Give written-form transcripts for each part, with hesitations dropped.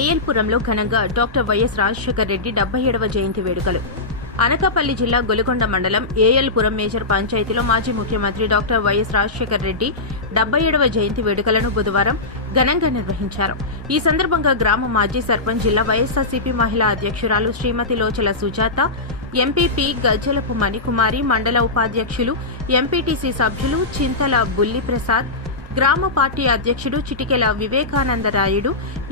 ఏఎల్పురంలో ఘనంగా doctor YS Rajasekhara Reddy 77వ జయంతి వేడుకలు. అనకాపల్లి జిల్లా గొలుగొండ మండలం ఏఎల్పురం మేజర్ పంచాయతీలో మాజీ ముఖ్యమంత్రి డాక్టర్ వైఎస్ రాజశేఖర రెడ్డి 77వ జయంతి వేడుకలను బుధవారం ఘనంగా నిర్వహించారు. ఈ సందర్భంగా గ్రామ మాజీ సర్పంచ్, జిల్లా వైఎస్ఆర్సీపీ మహిళా అధ్యక్షురాలు శ్రీమతి లోచల సుజాత, ఎంపీపీ గజ్జలపు మణికుమారి, మండల ఉపాధ్యక్షులు, ఎంపీటీసీ సభ్యులు చింతల బుల్లిప్రసాద్, గ్రామ పార్టీ అధ్యక్షుడు చిటికెల వివేకానందరాయుడు,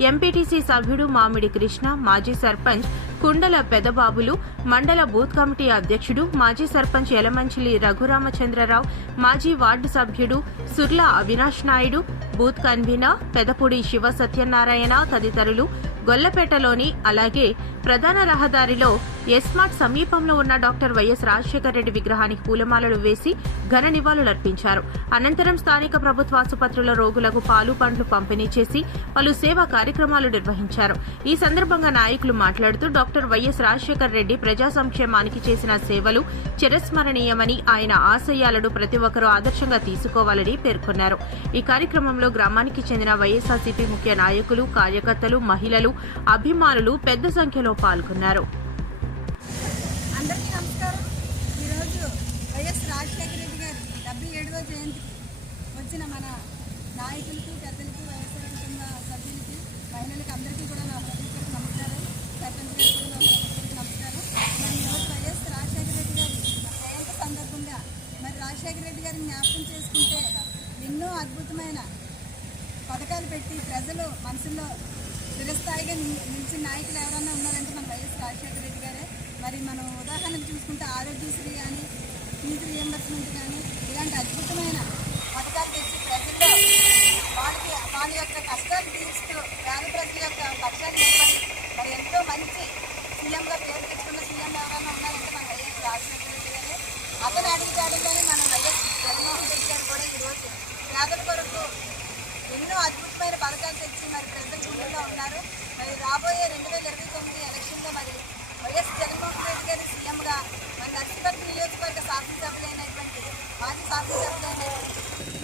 ఎంపీటీసీ సభ్యుడు మామిడి కృష్ణ, మాజీ సర్పంచ్ కుండల పెదబాబులు, మండల బూత్ కమిటీ అధ్యక్షుడు, మాజీ సర్పంచ్ యలమంచిలి రఘురామచంద్రరావు, మాజీ వార్డు సభ్యుడు సుర్ల అవినాష్ నాయుడు, బూత్ కన్వీనర్ పెదపూడి శివ సత్యనారాయణ తదితరులు గొల్లపేటలోని, అలాగే ప్రధాన రహదారిలో ఎస్మార్ట్ సమీపంలో ఉన్న డాక్టర్ వైఎస్ రాజశేఖర రెడ్డి విగ్రహానికి పూలమాలలు వేసి ఘన నివాళులర్పించారు. అనంతరం స్థానిక ప్రభుత్వ ఆసుపత్రుల రోగులకు పాలు, పండ్లు పంపిణీ చేసి పలు సేవా కార్యక్రమాలు నిర్వహించారు. ఈ సందర్భంగా నాయకులు మాట్లాడుతూ డాక్టర్ వైఎస్ రాజశేఖర రెడ్డి ప్రజా సంక్షేమానికి చేసిన సేవలు చిరస్మరణీయమని, ఆయన ఆశయాలను ప్రతి ఒక్కరూ ఆదర్శంగా తీసుకోవాలని పేర్కొన్నారు. ఈ కార్యక్రమంలో గ్రామానికి చెందిన వైఎస్ఆర్సీపీ ముఖ్య నాయకులు, కార్యకర్తలు, మహిళలు, అభిమానులు పెద్ద సంఖ్యలో పాల్గొన్నారు. అందరికీ నమస్కారం. ఈరోజు వైఎస్ రాజశేఖర రెడ్డి గారి 77వ జయంతికి వచ్చిన మన నాయకులకి, పెద్దలకి, వైఎస్ఆర్ కుటుంబ సభ్యులకి, మహిళలకి అందరికీ కూడా నా హృదయపూర్వక నమస్కారం. సర్పంచ్ గారికి కూడా నా హృదయపూర్వక నమస్కారం. మరి ఈరోజు వైఎస్ రాజశేఖర రెడ్డి గారి జయంతి సందర్భంగా మరి రాజశేఖర రెడ్డి గారిని జ్ఞాపకం చేసుకుంటే ఎన్నో అద్భుతమైన పథకాలు పెట్టి ప్రజలు మనసులో చిరస్థాయిగా నిలిచిన నాయకులు ఎవరన్నా ఉన్నారంటే మన వైఎస్ రాజశేఖర రెడ్డి గారే. మరి మనం ఉదాహరణకు చూసుకుంటే ఆరోగ్యశ్రీ కానీ, ఫీజు రియంబర్స్మెంట్ కానీ, ఇలాంటి అద్భుతమైన పథకాలు తెచ్చి ప్రజల్లో వాళ్ళ యొక్క కష్టాలు తీరుస్తూ పేద ప్రజల యొక్క పక్షాన్ని నిలబడి మరి ఎంతో మంచి సీఎంగా పేరు తెచ్చుకున్న సీఎం ఎవరైనా ఉన్నారంటే మన వైఎస్ రాజశేఖర రెడ్డి గారే. అతను అడిగాడుగానే మన వైఎస్ జగన్మోహన్ రెడ్డి గారు కూడా ఈరోజు పేదల కొరకు ఎన్నో అద్భుతమైన పథకాలు తెచ్చి మరి ప్రజల గుండెల్లో ఉన్నారు. మరి రాబోయే 2029 ఎలక్షన్లో మరి వైఎస్ జగన్మోహన్ రెడ్డి గారి సీఎంగా మన నర్సీపట్నం నియోజకవర్గ శాసనసభ్యులైనటువంటి మాజీ శాసనసభ్యులైనటువంటి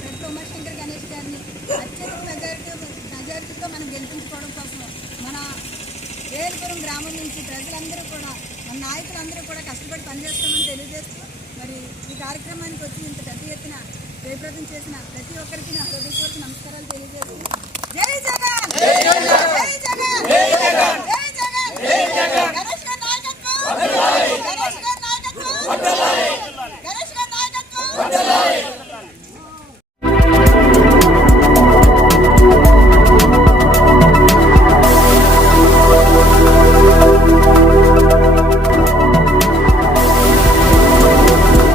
రెడ్డి ఉమాశంకర్ గణేష్ గారిని అత్యధిక మెజారిటీతో మనం గెలిపించుకోవడం కోసం మన ఏఎల్పురం గ్రామం నుంచి ప్రజలందరూ కూడా, మన నాయకులందరూ కూడా కష్టపడి పనిచేస్తామని తెలియజేస్తూ మరి ఈ కార్యక్రమానికి వచ్చి ఇంత పెద్ద ఎత్తున జయప్రదం చేసిన ప్రతి ఒక్కరికి నా హృదయపూర్వక నమస్కారాలు తెలియజేస్తూ జై జగన్, జై జగన్, జై జగన్, జై జగన్, జై జగన్, గణేష్ గారి నాయకత్వం, గణేష్ గారి నాయకత్వం.